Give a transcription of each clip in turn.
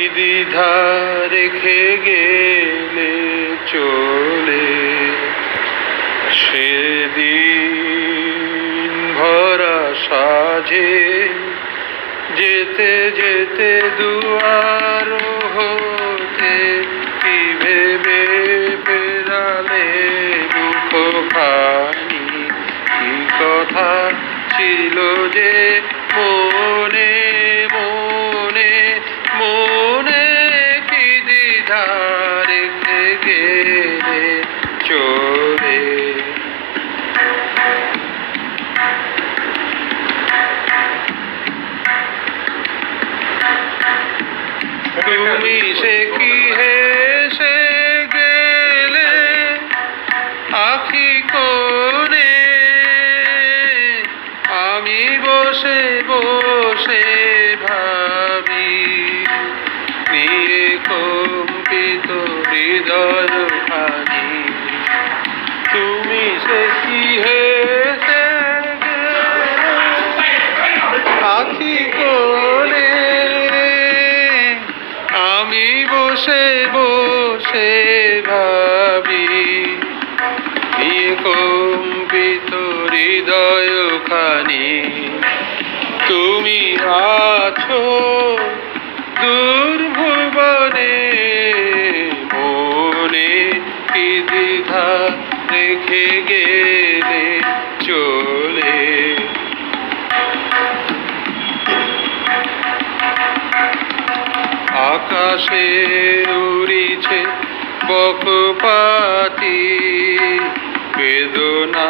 কি দ্বিধা রেখে গেলে চলে, সেদিন ভরা সাজে যেতে যেতে দুয়ার হতে কি ভেবে ফেরালে মুখখানি, কি কথা ছিল যে মনে মনে মনে, কি দ্বিধা রেখে গেলে চলে। তুমি সে কি হেসে গেলে আখি কোণে, আমি বসে বসে ভাবি নিয়ে কম্পিত হৃদয় খানি। তুমি সে কি হেসে গেলে আখি কোণে, আমি বসে বসে ভাবি নিয়ে কম্পিত হৃদয় খানি। তুমি আছো দূর ভুবনে, মনে কি দ্বিধা রেখে গেলে চলে। আকাশে উড়িছে বকপাতি বেদনা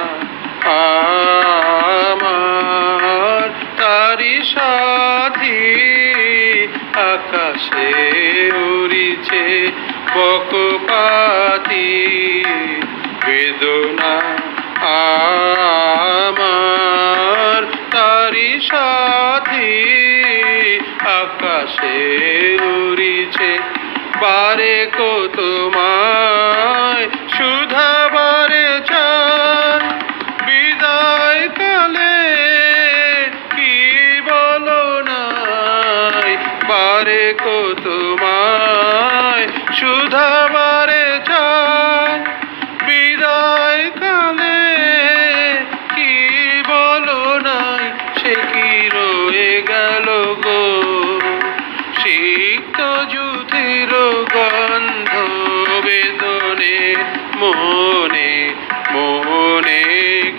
আমার তারি সাথী। আকাশে উড়িছে বকপাতি বেদনা আমার তারি সাথী। আকাশে উড়িছে বারে কো তোমায় শুধাবারে চায়, বিদায় কালে কি বলো নাই, বারে কো তোমায় শুধাবারে চায়, বিদায় কালে কি বলো নাই, সে কি রয়ে গেল গো সিক্ত যুথির গন্ধ বেদনে মনে মনে,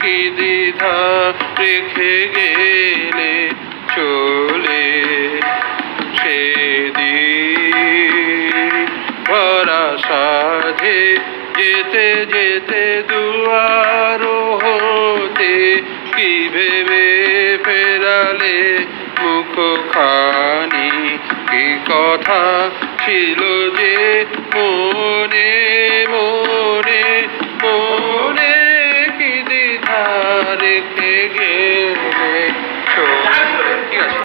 কি দ্বিধা রেখে গেলে চলে। সেদিন ভরা সাধে যেতে যেতে দুয়ার হতে কি ভেবে ফেরালে মুখখানি, কি কথা ছিল যে